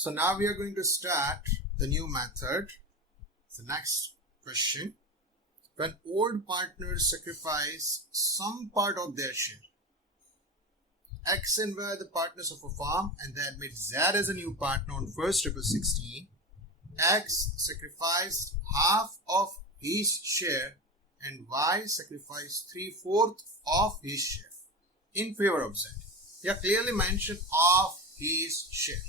So now we are going to start the new method. The next question. When old partners sacrifice some part of their share, X and Y are the partners of a firm and they admit Z as a new partner on 1st April 16. X sacrificed half of his share and Y sacrificed 3/4 of his share in favor of Z. They are clearly mentioned of his share.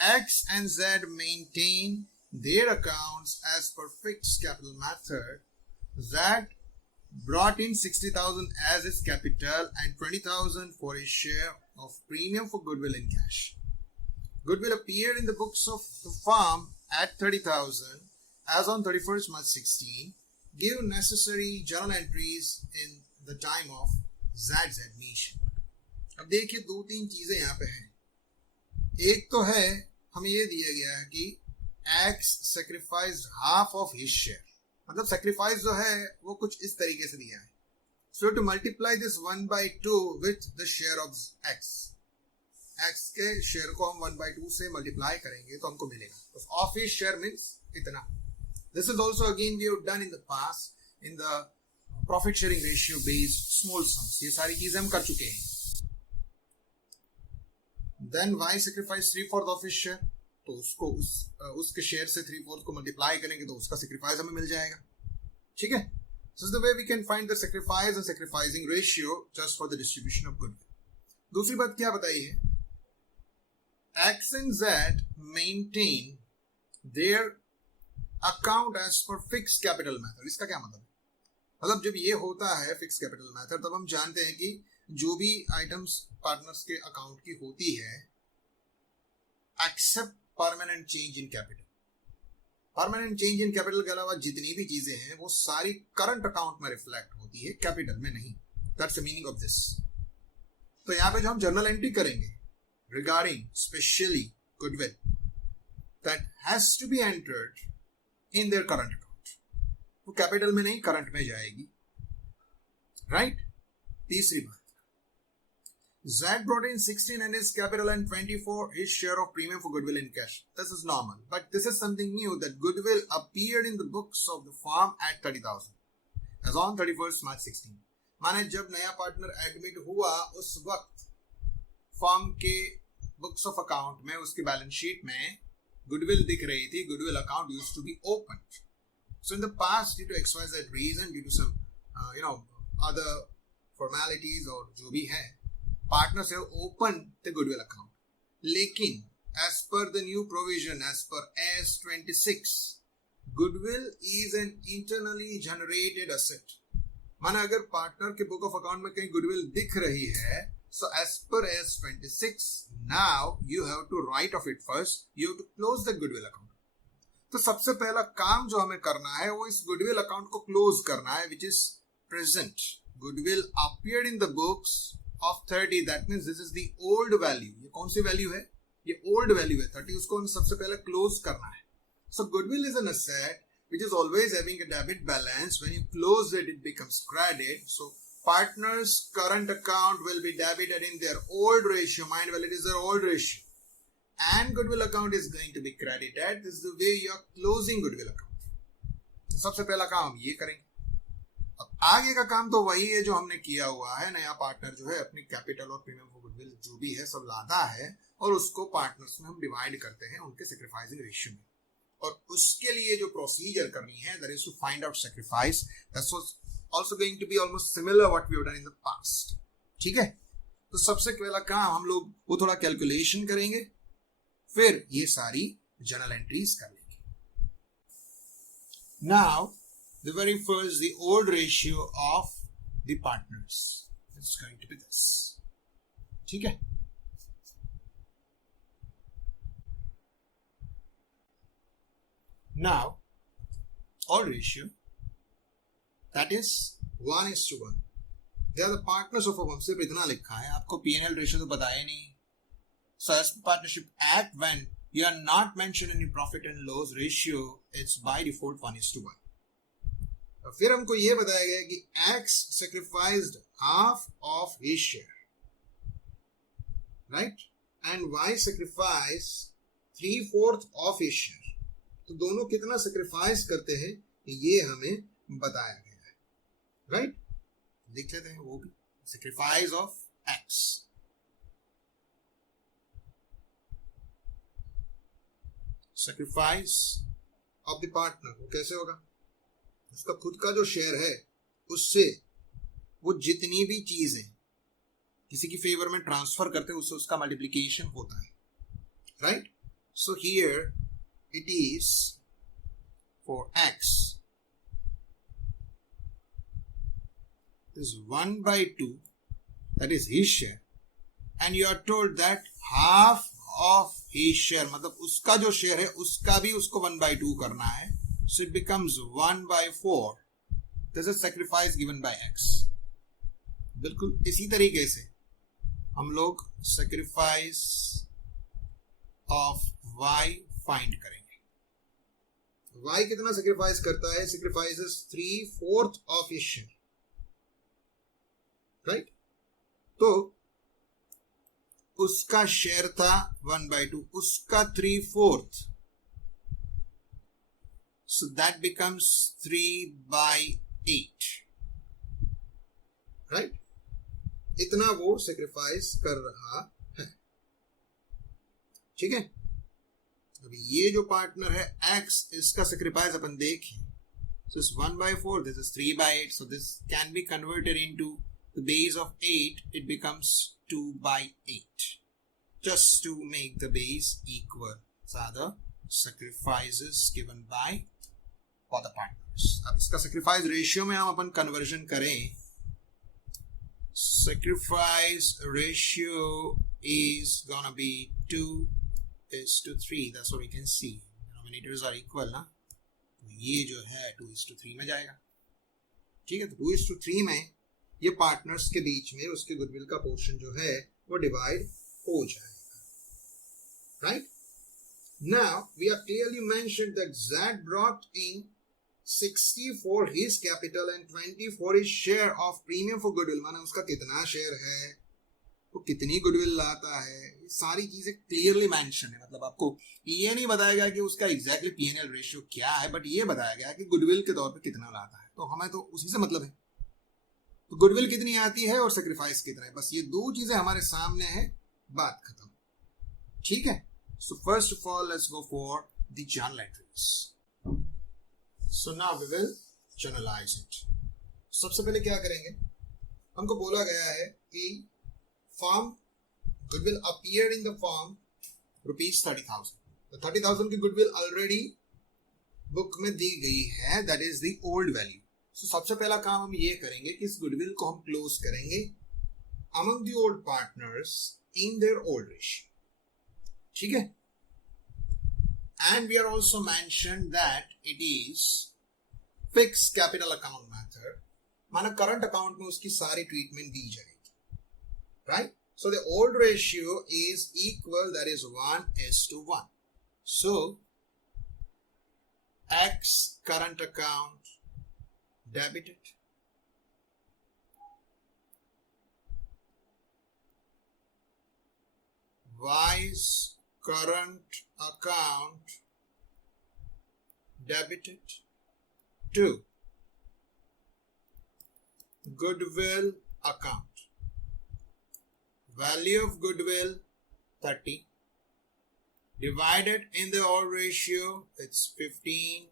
X and Z maintain their accounts as per fixed capital method. Z brought in 60,000 as his capital and 20,000 for his share of premium for goodwill in cash. Goodwill appeared in the books of the firm at 30,000 as on 31st March 16. Give necessary journal entries in the time of Z's admission. अब देखिए दो तीन चीजें यहाँ पे हैं. एक तो है हमें ये दिया गया है कि X sacrificed half of his share. मतलब sacrifice जो है वो कुछ इस तरीके से दिया है. So to multiply this 1/2 with the share of X. X के शेयर को हम 1/2 से मल्टीप्लाई करेंगे तो हमको मिलेगा. तो of his share means इतना. This is also again we have done in the past in the profit sharing ratio based small sums. ये सारी चीजें हम कर चुके हैं. Then Y sacrifice 3/4 of his share. तो उसको उसके शेयर से 3/4 को मल्टीप्लाई करेंगे तो उसका सेक्रीफाइस हमें मिल जाएगा. ठीक है. So this is the way we can find the sacrifice and sacrificing ratio just for the distribution of goodwill. दूसरी बात क्या बताई है? X and Z maintain their account as per fixed capital method. इसका क्या मतलब है? मतलब जब ये होता है फिक्स कैपिटल मेथड तब हम जानते हैं कि जो भी आइटम्स पार्टनर्स के अकाउंट की होती है except permanent change in capital. Permanent change in capital के अलावा जितनी भी चीजें हैं वो सारी करंट अकाउंट में रिफ्लेक्ट होती है, कैपिटल में नहीं. That's the meaning of this. तो यहाँ पे जो हम जर्नल एंट्री करेंगे regarding specially goodwill that has to be entered in their current account. वो कैपिटल में नहीं करंट में जाएगी. राइट. तीसरी बात, Z brought in 16 and his capital and 24 his share of premium for goodwill in cash. This is normal, but this is something new that goodwill appeared in the books of the firm at 30,000 as on 31st March 16. माने जब नया partner admit हुआ उस वक्त firm के books of account में उसकी balance sheet में गुडविल दिख रही थी. Goodwill account used to be opened. So in the past, due to XYZ reason, due to some other formalities or जो भी है, partners have opened the goodwill account. लेकिन as per the new provision, as per S26, goodwill is an internally generated asset. माना अगर partner के book of account में कहीं goodwill दिख रही है, so as per S26, now you have to write off it first. You have to close the goodwill account. तो सबसे पहला काम जो हमें करना है वो इस गुडविल अकाउंट को क्लोज करना है, which is present. Goodwill appeared in the books of 30. That means this is the old value. ये कौन सी वैल्यू है? ये old value है 30. उसको हमें सबसे पहले क्लोज करना है. So goodwill is an asset which is always having a debit balance. When you close it, it becomes credit. So partners' current account will be debited in their old ratio. Mind well, it is their old ratio. And goodwill account is going to be credited. This is the way you are closing goodwill account. तो सबसे पहला काम ये करेंगे. अब आगे का काम तो वही है जो हमने किया हुआ है. नया पार्टनर जो है अपनी कैपिटल और प्रीमियम फॉर गुडविल जो भी है सब लाता है और उसको पार्टनर्स में हम डिवाइड करते हैं उनके सैक्रिफाइसिंग रेशियो में. और उसके लिए जो प्रोसीजर करनी है that is to find out sacrifice. That's also going to be almost similar what we have done in the past. ठीक है. तो सबसे पहला काम हम लोग वो थोड़ा कैलकुलेशन करेंगे, फिर ये सारी जर्नल एंट्रीज कर लेंगे. Now, the very first, the old ratio of the partners. It's going to be this. ठीक है. Now, old ratio, that is 1:1. They are the partners of a firm. सिर्फ इतना लिखा है, आपको P&L ratio तो बताया नहीं. So as partnership act, when you are not mentioned any profit and loss ratio, it's by default 1:1. फिर हमको ये बताया गया कि X sacrificed half of his share, right? And Y sacrificed 3/4 of his share. तो दोनों कितना सेक्रीफाइस करते हैं ये हमें बताया गया है, राइट? लिख लेते हैं वो भी, sacrifice of x. Sacrifice of the partner वो कैसे होगा? उसका खुद का जो शेयर है उससे वो जितनी भी चीजें किसी की फेवर में ट्रांसफर करते हैं उससे उसका मल्टीप्लिकेशन होता है, right? So here it is for x is 1/2, that is his share, and you are told that half of his share, मतलब उसका जो शेयर है उसका भी उसको 1/2 करना है, so it becomes 1/4. This is sacrifice given by x. बिल्कुल इसी तरीके से हम लोग sacrifice of y find करेंगे। y कितना sacrifice करता है? sacrifices 3/4 of his share, right? तो उसका शेयर था 1/2, उसका 3/4, so that becomes 3/8, राइट? इतना वो सेक्रीफाइस कर रहा है, ठीक है? अब ये जो पार्टनर है x, इसका सेक्रीफाइस अपन देखें, so it's 1/4, this is 3/8, so this can be converted into the base of 8, it becomes 2/8, just to make the base equal. So the sacrifices given by for the partners. अब इसका sacrifice ratio में हम अपन conversion करें, sacrifice ratio is gonna be 2:3. That's what we can see. Denominators are equal ना, तो ये जो है 2:3 में जाएगा, ठीक है? तो 2:3 में ये पार्टनर्स के बीच में उसके गुडविल का पोर्शन जो है वो डिवाइड हो जाएगा, right? Now we are clearly mentioned that Z brought in 60 for his capital and 20 for his share of premium for goodwill. माना उसका कितना शेयर है, वो कितनी गुडविल लाता है, ये सारी चीजें क्लियरली मेंशन है। मतलब आपको ये नहीं बताया गया कि उसका एग्जैक्टली P&L रेशियो क्या है, बट ये बताया गया कि गुडविल के तौर पे कितना लाता है, तो हमें तो उसी से मतलब है। तो गुडविल कितनी आती है और सेक्रीफाइस कितना है, बस ये दो चीजें हमारे सामने है, बात खत्म, ठीक है? So first of all let's go for the journal entries. So now we will journalise it. सबसे पहले क्या करेंगे, हमको बोला गया है कि form goodwill appeared in the form ₹30,000, तो 30,000 की गुडविल ऑलरेडी बुक में दी गई है, that is the old value. तो सबसे पहला काम हम ये करेंगे कि इस गुडविल को हम क्लोज करेंगे among the old partners in their old ratio, ठीक है? And we are also mentioned that it is fixed capital account method, माना करंट अकाउंट में उसकी सारी ट्रीटमेंट दी जाएगी, right? So the old ratio is equal, that is 1:1. So X current account debited, Y's current account debited to goodwill account. Value of goodwill 30 divided in the old ratio, it's 15.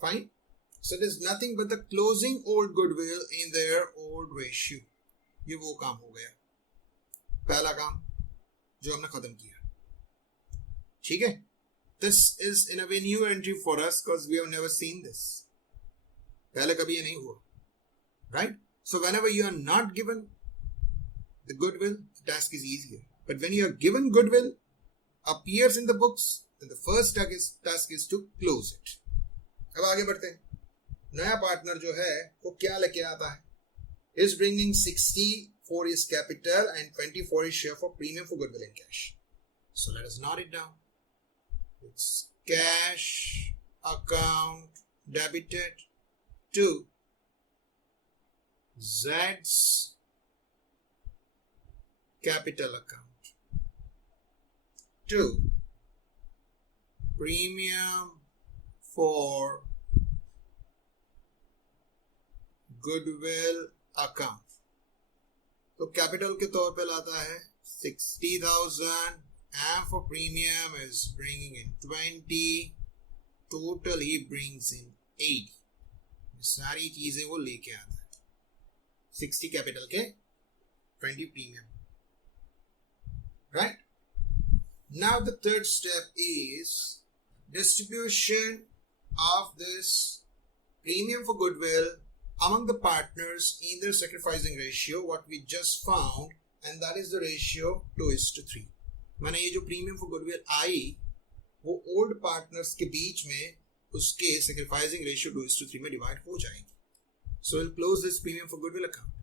Fine. So it is nothing but the closing old goodwill in their old ratio. ये वो काम हो गया, पहला काम जो हमने खत्म किया, ठीक है? This is in a way new entry for us because we have never seen this. पहले कभी ये नहीं हुआ, right? So whenever you are not given the goodwill, the task is easier. But when you are given goodwill, appears in the books, then the first task is to close it. अब आगे बढ़ते हैं। नया partner जो है वो क्या लेके आता है? Is bringing 60 for his capital and 20 for his share for premium for goodwill in cash. So let us note it down. It's cash account debited to Z's capital account. 2. Premium for goodwill account. तो capital के तौर पे लाता है 60,000 and for premium is bringing in 20. Total he brings in 80. सारी चीजें वो लेके आता है 60 कैपिटल के 20 premium. Right? Now the third step is distribution of this premium for goodwill among the partners in their sacrificing ratio, what we just found, and that is the ratio 2:3. माने ये जो प्रीमियम फॉर गुडविल आई वो old partners के बीच में उसके sacrificing ratio 2:3 में divide हो जाएगी. So will close this premium for goodwill account.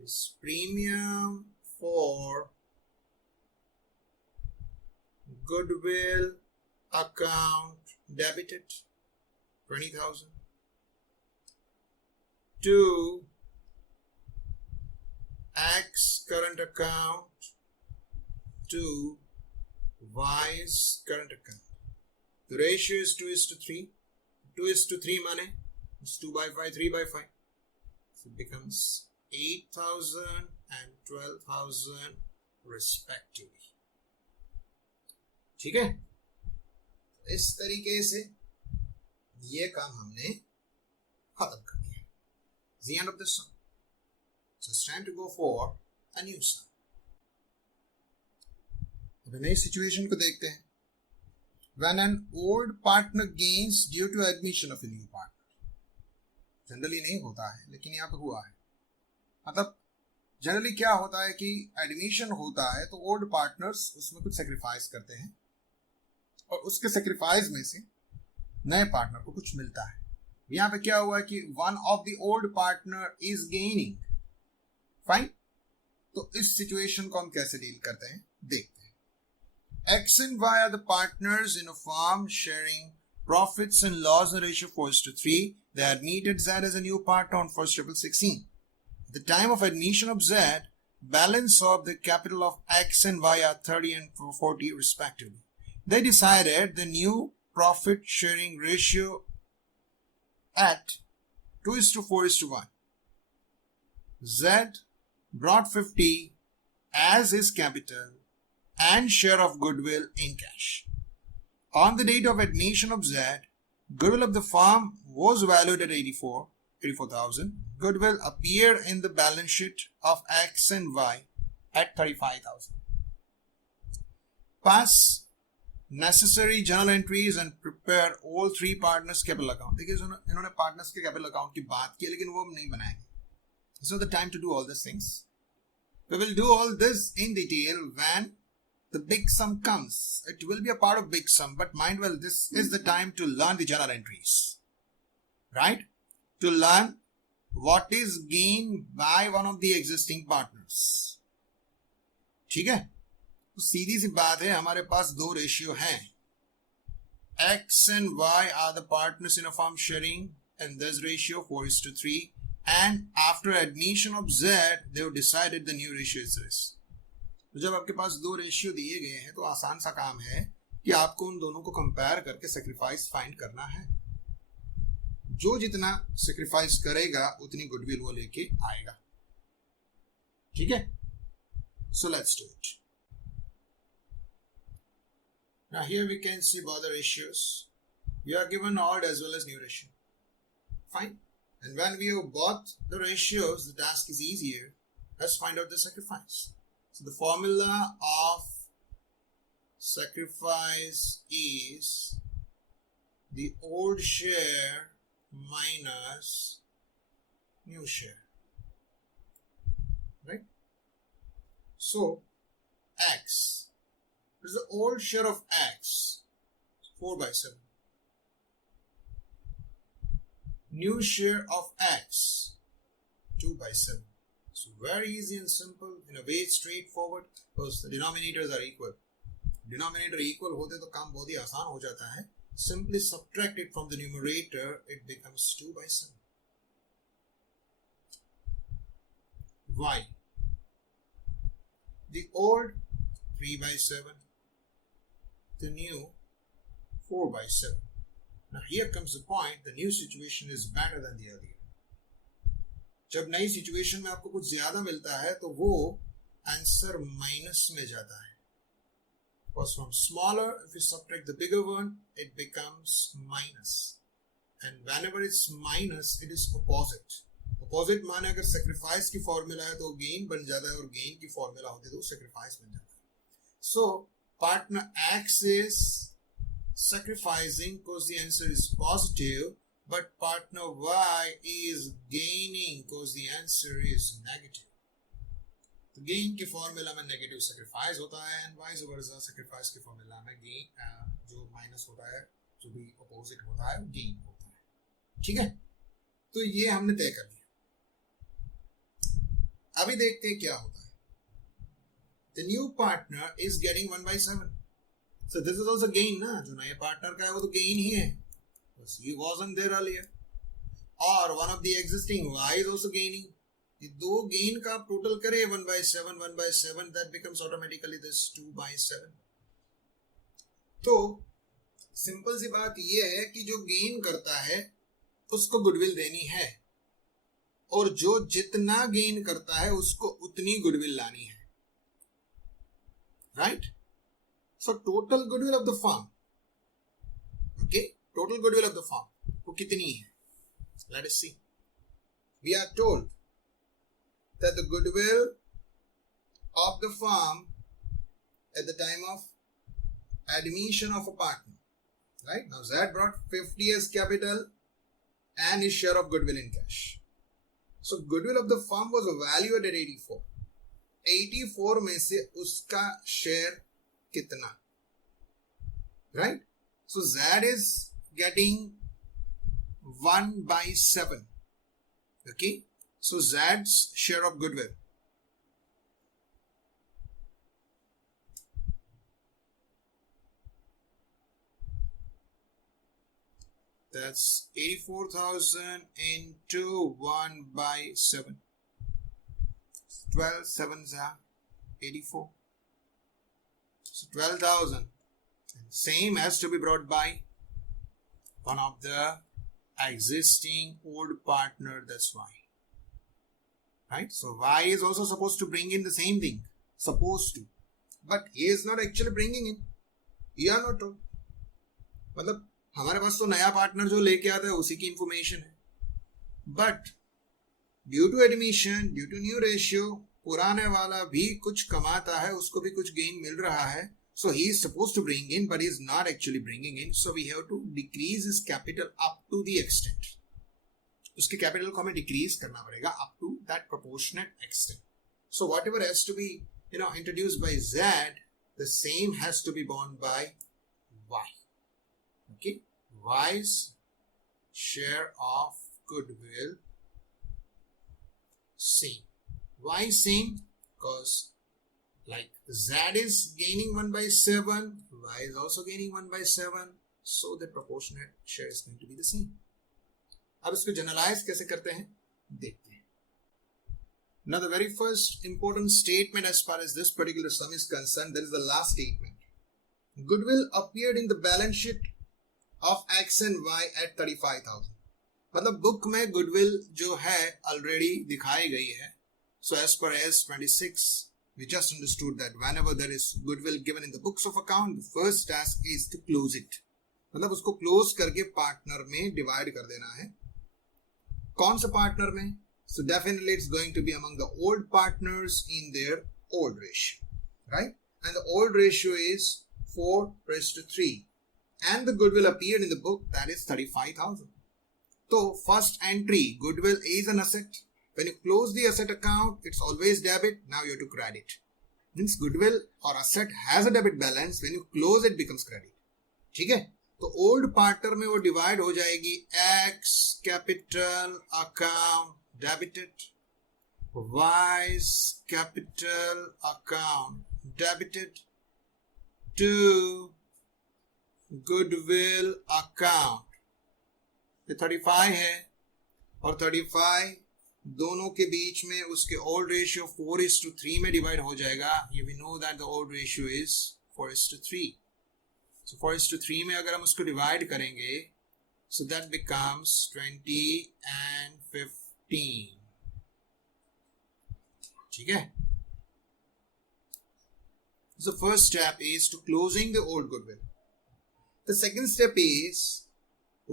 This premium for goodwill account debited 20,000 to X current account to Y's current account. The ratio is 2:3. 2:3 money is 2/5, 3/5. So it becomes 8,000 and 12,000 respectively. ठीक है, इस तरीके से ये काम हमने खत्म कर दिया. The end of this sum. So it's time to go for a new sum. अब नई सिचुएशन को देखते हैं. When an old partner gains due to admission of a new partner. Generally नहीं होता है लेकिन यहाँ पे हुआ है. मतलब जनरली क्या होता है कि एडमिशन होता है तो ओल्ड पार्टनर्स उसमें कुछ सेक्रीफाइस करते हैं और उसके सेक्रीफाइस में से नए पार्टनर को कुछ मिलता है. यहाँ पे क्या हुआ कि one of the old partner is gaining. Fine, तो इस सिचुएशन को हम कैसे डील करते हैं देखते हैं. X and Y are the partners in a firm sharing profits and loss in ratio 4:3. They admitted Z as a new partner on 1/16. At the time of admission of Z, balance of the capital of X and Y are 30 and 40 respectively. They decided the new profit sharing ratio at 2:4:1. Z brought 50 as his capital and share of goodwill in cash. On the date of admission of Z, goodwill of the firm was valued at 84,000. Goodwill appeared in the balance sheet of X and Y at 35,000. Pass necessary journal entries and prepare all three partners capital account. देखिए इन्होंने partners के capital account की बात की लेकिन वो हम नहीं बनाएंगे. It's not the time to do all these things. We will do all this in detail when the big sum comes. It will be a part of big sum, but mind well, this is the time to learn the journal entries, right? To learn what is gained by one of the existing partners. ठीक है, तो सीधी सी बात है, हमारे पास दो ratio हैं. X and Y are the partners in a firm sharing and this ratio 4:3. And after admission of Z, they have decided the new ratio is this. तो जब आपके पास दो रेशियो दिए गए हैं तो आसान सा काम है कि आपको उन दोनों को कंपेयर करके सेक्रीफाइस फाइंड करना है. जो जितना सेक्रीफाइस करेगा उतनी गुडविल वो लेके आएगा. ठीक है, so let's do it. Now here we can see both the ratios. We are given odd as well as new ratio. Fine. And when we have both the ratios, the task is easier. Let's find out the sacrifice. So the formula of sacrifice is the old share minus new share. Right? So X. This is the old share of X, 4/7. New share of X, 2/7. So very easy and simple, in a way straightforward, because the denominators are equal. Denominator equal होते तो काम बहुत ही आसान हो जाता है. Simply subtract it from the numerator, it becomes 2/7. Y. The old 3 by 7, the new 4 by 7. Now here comes the point, the new situation is better than the earlier. जब नई सिचुएशन में आपको कुछ ज्यादा मिलता है तो वो आंसर माइनस में जाता है. Because from smaller, if you subtract the bigger one, it becomes minus. And whenever it's minus, it is opposite. Opposite माने अगर sacrifice की formula है तो gain बन जाता है, और gain की formula होती है तो sacrifice बन जाता है. So partner X is sacrificing because the answer is positive, but partner Y is gaining because the answer is negative. तो गेन के फॉर्मूला में नेगेटिव सैक्रिफाइस होता है, एंड वाइस वर्सा सैक्रिफाइस के फॉर्मूला में गेन जो माइनस होता है, जो भी अपोजिट होता है, गेन होता है. ठीक है, तो ये हमने तय कर लिया. अभी देखते हैं क्या होता है. The new partner is getting 1 by 7. So this is also gain ना, जो नए पार्टनर का है वो तो गेन ही है, बस he wasn't there earlier. और one of the existing Y is also gaining. ये दो गेन का आप टोटल करें 1 by 7, 1 by 7, that becomes automatically this 2 by 7. तो सिंपल सी बात ये है कि जो गेन करता है उसको गुडविल देनी है, और जो जितना गेन करता है उसको उतनी गुडविल लानी है. Right? So total goodwill of the firm, okay, total goodwill of the firm वो कितनी है? Let us see. We are told that the goodwill of the firm at the time of admission of a partner, right? Now Z brought 50 as capital and his share of goodwill in cash. So goodwill of the firm was valued at 84. 84 में से उसका share कितना? Right? So Z is getting 1 by 7. Okay? So Z's share of goodwill. That's 84,000 into 1 by 7. 12 7s are 84. So 12,000. Same has to be brought by one of the existing old partner, that's why. Right? So Y is also supposed to bring in the same thing. Supposed to. But he is not actually bringing in. You are not told. मतलब हमारे पास तो नया partner जो लेके आता है उसी की इंफॉर्मेशन है. But due to admission, due to new ratio, पुराने वाला भी कुछ कमाता है, उसको भी कुछ गेन मिल रहा है. So he is supposed to bring in, but he is not actually bringing in. So we have to decrease his capital up to the extent. उसके कैपिटल को हमें डिक्रीज करना पड़ेगा up to that proportionate extent. So whatever has to be introduced by Z, the same has to be borne by Y. Okay, Y's share of goodwill same. Why same? Because like Z is gaining 1 by 7, Y is also gaining 1 by 7, so the proportionate share is going to be the same. अब इसको generalise कैसे करते हैं देखते हैं. Now the very first important statement as far as this particular sum is concerned, that is the last statement. Goodwill appeared in the balance sheet of X and Y at 35,000. मतलब book में goodwill जो है already दिखाई गई है. So as per as 26, we just understood that whenever there is goodwill given in the books of account, the first task is to close it. मतलब उसको close करके पार्टनर में डिवाइड कर देना है. कौन सा पार्टनर में? So definitely it's going to be among the old partners in their old ratio, right? And the old ratio is 4:3, and the goodwill appeared in the book, that is 35,000. So first entry, goodwill is an asset. When you close the asset account, it's always debit. Now you have to credit. Means goodwill or asset has a debit balance. When you close, it becomes credit. ठीक है? तो old partner में वो divide हो जाएगी. X capital account debited, Y's capital account debited to goodwill account. ये 35 है और 35 दोनों के बीच में उसके ओल्ड रेशियो 4:3 में डिवाइड हो जाएगा. We know that the old ratio is 4:3. So 4:3 में अगर हम उसको डिवाइड करेंगे, so that becomes 20 and 15. ठीक है. The first step is to closing the old goodwill. The second step is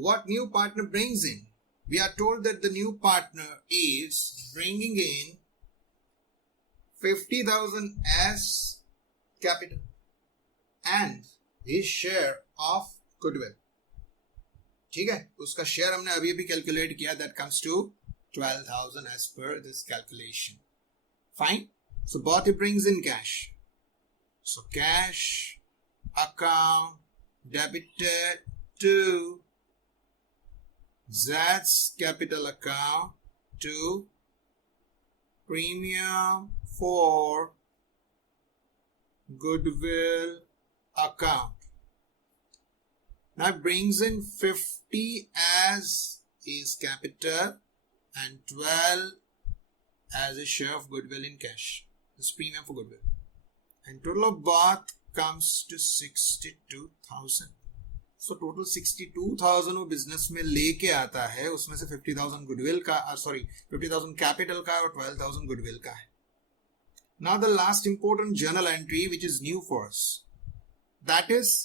what new partner brings in. We are told that the new partner is bringing in 50,000 as capital and his share of goodwill. ठीक है. उसका share हमने अभी अभी calculate किया. That comes to 12,000 as per this calculation. Fine. So both he brings in cash. So cash account debited to Z's capital account to premium for goodwill account. Now it brings in 50 as his capital and 12 as a share of goodwill in cash. This premium for goodwill. And total of both comes to 62,000. So total 62,000 वो business में लेके आता है. उसमें से 50,000 goodwill का, 50,000 capital का और 12,000 गुडविल का है. Now the last important journal entry which is new for us. That is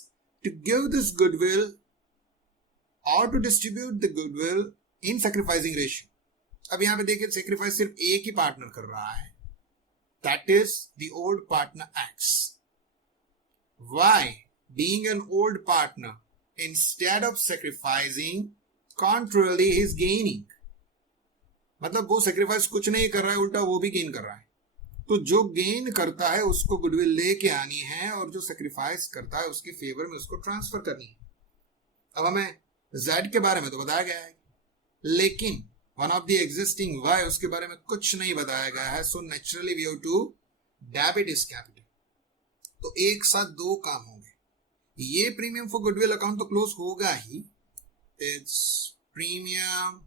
to give this goodwill or to distribute the goodwill in sacrificing ratio. अब यहाँ पे देखिए sacrifice सिर्फ एक ही पार्टनर कर रहा है. That is the old partner X. Why? Being an old partner, instead of sacrificing, contrarily he is gaining. मतलब वो sacrifice कुछ नहीं कर रहा है, उल्टा वो भी gain कर रहा है. तो जो गेन करता है उसको गुडविल लेके आनी है और जो सेक्रीफाइस करता है उसके फेवर में उसको ट्रांसफर करनी है. अब हमें Z के बारे में तो बताया गया है, लेकिन one of the existing Y उसके बारे में कुछ नहीं बताया गया है. So naturally we have to debit is capital. तो एक साथ दो काम होंगे. ये प्रीमियम फॉर गुडविल अकाउंट तो क्लोज होगा ही. It's premium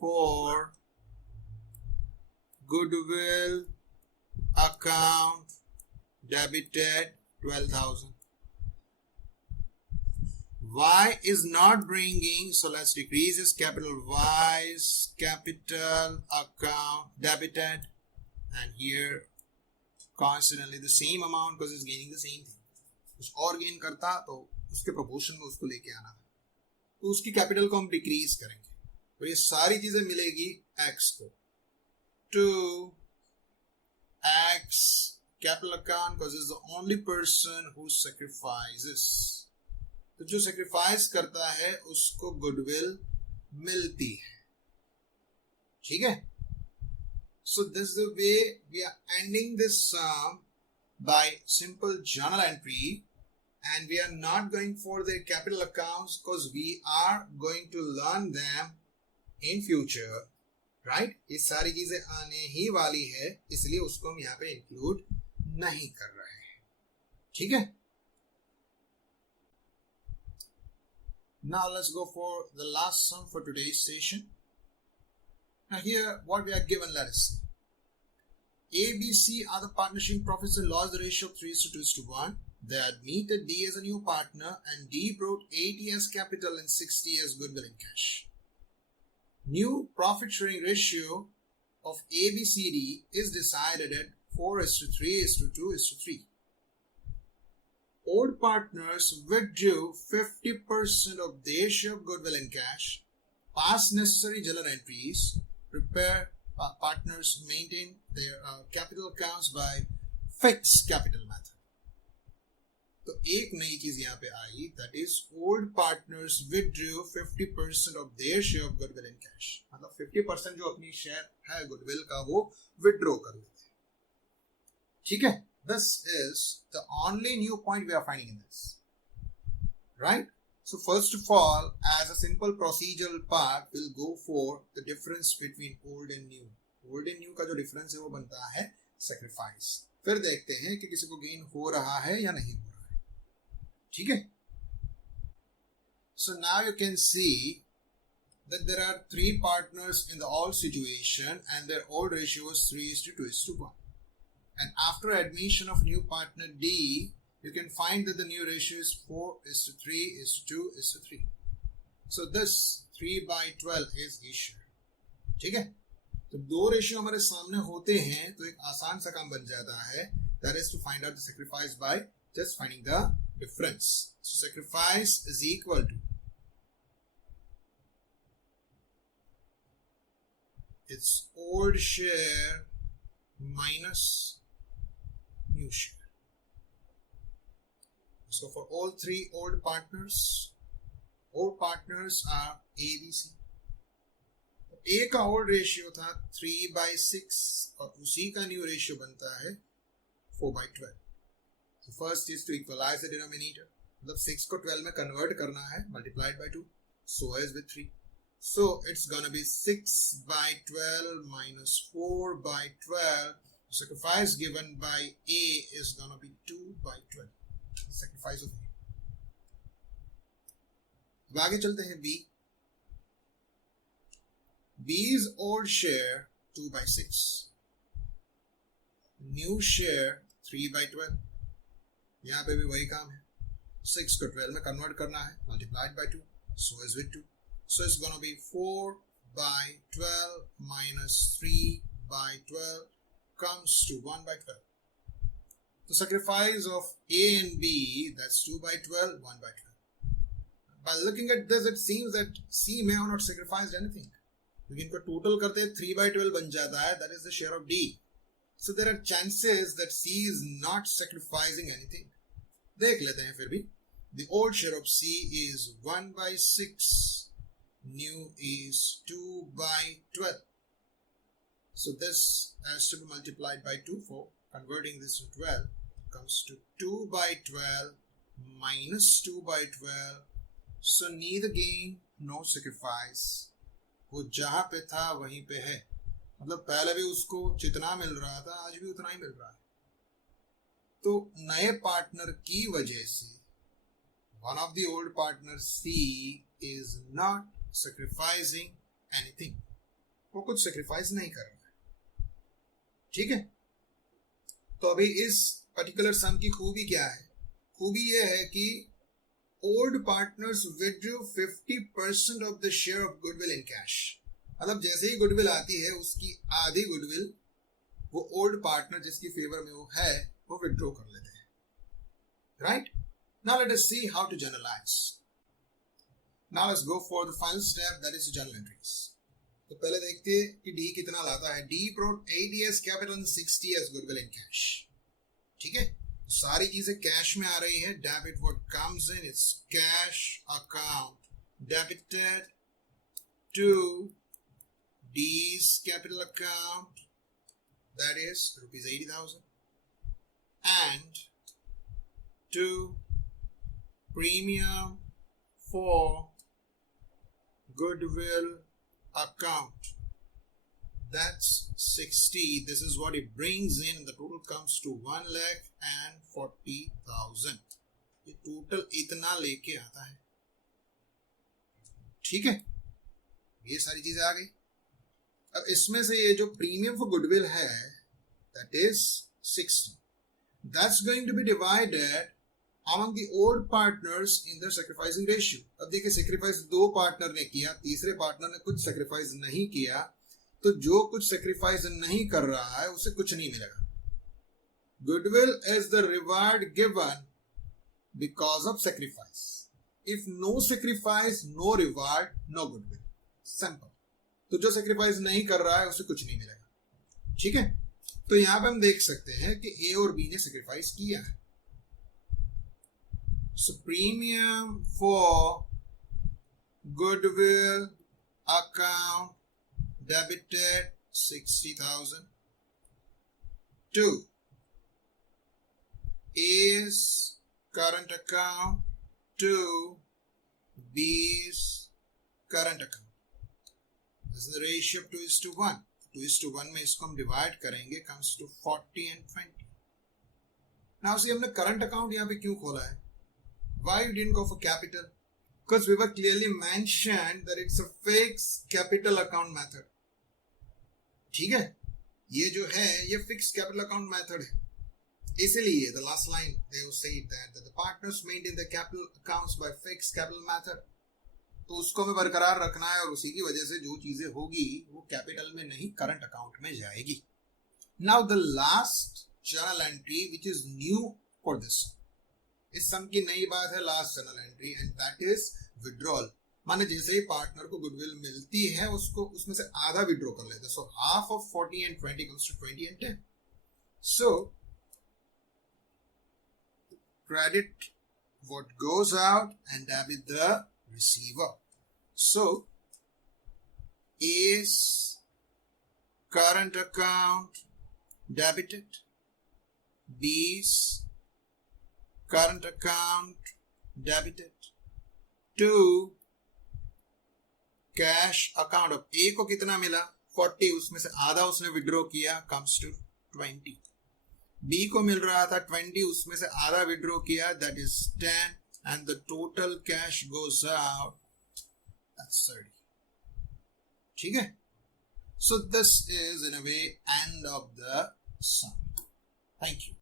for goodwill account debited 12,000. Y is not bringing, so let's decrease his capital. Y's capital account debited, and here constantly the same amount because it's gaining the same thing. कुछ और gain करता तो उसके proportion में उसको लेके आना था, तो उसकी कैपिटल को हम डिक्रीज करेंगे. तो ये सारी चीजें मिलेगी X को. To X capital account because is the only person who sacrifices. तो जो sacrifice करता है उसको goodwill मिलती है. ठीक है. So this is the way we are ending this sum by simple journal entry, and we are not going for the capital accounts because we are going to learn them in future. Right. ये सारी चीजें आने ही वाली है, इसलिए उसको हम यहाँ पे इंक्लूड नहीं कर रहे हैं. ठीक है. Now let's go for the last sum for today's session. Now here what we are given, let us see. A, B, C are the partnership profits and loss, the ratio of 3:2:1. They admitted D as a new partner and D brought 80 as capital and 60 as goodwill in cash. New profit sharing ratio of ABCD is decided at 4:3:2:3. Old partners withdrew 50% of their share of goodwill in cash, pass necessary journal entries, prepare partners maintain their capital accounts by fixed capital method. तो एक नई चीज यहाँ पे आई, that is old partners withdrew 50% of their share of goodwill in cash. मतलब 50% जो अपनी share है गुडविल का वो विड्रॉ कर लेते हैं. ठीक है. This is the only new point we are finding in this. Right? So first of all, as a simple procedural part, we'll go for the difference between old and new. Old and new का जो difference है वो बनता है sacrifice. फिर देखते हैं कि किसी को गेन हो रहा है या नहीं हो रहा है. ठीक है. So now you can see that there are three partners in the old situation and their old ratio was 3:2:1. And after admission of new partner D, you can find that the new ratio is 4:3:2:3. So this 3/12 is issued. ठीक है, तो दो ratio हमारे सामने होते हैं तो एक आसान सा काम बन जाता है, that is to find out the sacrifice by just finding the difference. So sacrifice is equal to its old share minus new share. So for all three old partners are A, B, C. A का old ratio था 3/6 और उसी का new ratio बनता है 4/12. So first is to equalize the denominator. मतलब 6 को 12 में कन्वर्ट करना है, multiplied by 2. So is with 3. So it's gonna be 6/12 minus 4/12. Sacrifice given by A is gonna be 2/12. Sacrifice of A. अब आगे चलते हैं B. B's old share 2/6. New share 3/12. यहाँ पे भी वही काम है, 6 को 12 में कन्वर्ट करना है, multiplied by 2. So is with 2. So it's gonna be 4/12 minus 3/12 comes to 1/12. The sacrifice of A and B, that's 2/12, 1/12. By looking at this, it seems that C may have not sacrificed anything. लेकिन इनको total करते 3/12 बन जाता है, that is the share of D. So there are chances that C is not sacrificing anything. देख लेते हैं फिर भी. The old share of C is 1/6. New is 2/12. So this has to be multiplied by 2 for converting this to 12. Comes to 2/12 minus 2/12. So neither gain nor sacrifice. वो जहां पे था वहीं पे है, मतलब पहले भी उसको जितना मिल रहा था आज भी उतना ही मिल रहा है. तो नए पार्टनर की वजह से one of the old partner C is not sacrificing anything. वो कुछ sacrifice नहीं कर रहा है. ठीक है, तो अभी इस पर्टिकुलर सम की खूबी क्या है? खूबी ये है कि old partners withdrew 50% of the share of goodwill in cash. मतलब जैसे ही गुडविल आती है उसकी आधी गुडविल वो ओल्ड पार्टनर जिसकी फेवर में वो है वो विड्रॉ कर लेते हैं. Right, now let us see how to generalise. Now let's go for the final step, that is journal entries. तो पहले देखते हैं कि डी कितना लाता है. D brought 80 as capital and 60 as goodwill in cash. ठीक है, सारी चीजें कैश में आ रही है. Debit what comes in it's cash account debited to D's capital account, that is ₹80,000, and to premium for goodwill account, that's 60. This is what it brings in. The total comes to 1,40,000. ये total इतना लेके आता है. ठीक है, ये सारी चीजें आ गई. अब इसमें से ये जो प्रीमियम फॉर गुडविल है that is 60. That's going to be divided among the old partners in their sacrificing ratio. अब देखिए sacrifice दो पार्टनर ने किया, तीसरे पार्टनर ने कुछ sacrifice नहीं किया, तो जो कुछ sacrifice नहीं कर रहा है उसे कुछ नहीं मिलेगा. Goodwill is the reward given because of sacrifice. If no sacrifice, no reward, no goodwill. Simple. तो जो sacrifice नहीं कर रहा है उसे कुछ नहीं मिलेगा. ठीक है, तो यहां पे हम देख सकते हैं कि A और B ने sacrifice किया है. So premium for goodwill account debited 60,000 to A's current account to B's current account. This is the ratio of 2:1. 2:1 में इसको हम डिवाइड करेंगे, comes to 40 and 20. Now see, हमने करंट अकाउंट यहाँ पे क्यों खोला है? Why you didn't go for capital? because we were clearly mentioned that it's a fixed capital account method. ठीक है, ये जो है ये fixed capital account method है. इसीलिए the last line they will say that the partners maintain the capital accounts by fixed capital method. तो उसको हमें बरकरार रखना है और उसी की वजह से जो चीजें होगी वो कैपिटल में नहीं करंट अकाउंट में जाएगी. Now the last journal entry which is new for this, इस सम की नई बात है last journal entry, and that is withdrawal. माने जैसे ही पार्टनर को गुडविल मिलती है उसको उसमें से आधा विड्रॉ कर लेते हैं. So half of 40 and 20 comes to 20 and 10. So credit what goes out and debit the receiver. So is current account debited, B's current account debited to cash account. अब A को कितना मिला 40, उसमें से आधा उसने विड्रॉ किया, comes to 20. B को मिल रहा था 20, उसमें से आधा विड्रॉ किया, that is 10, and the total cash goes out, that's 30. ठीक है. So this is in a way end of the sum. Thank you.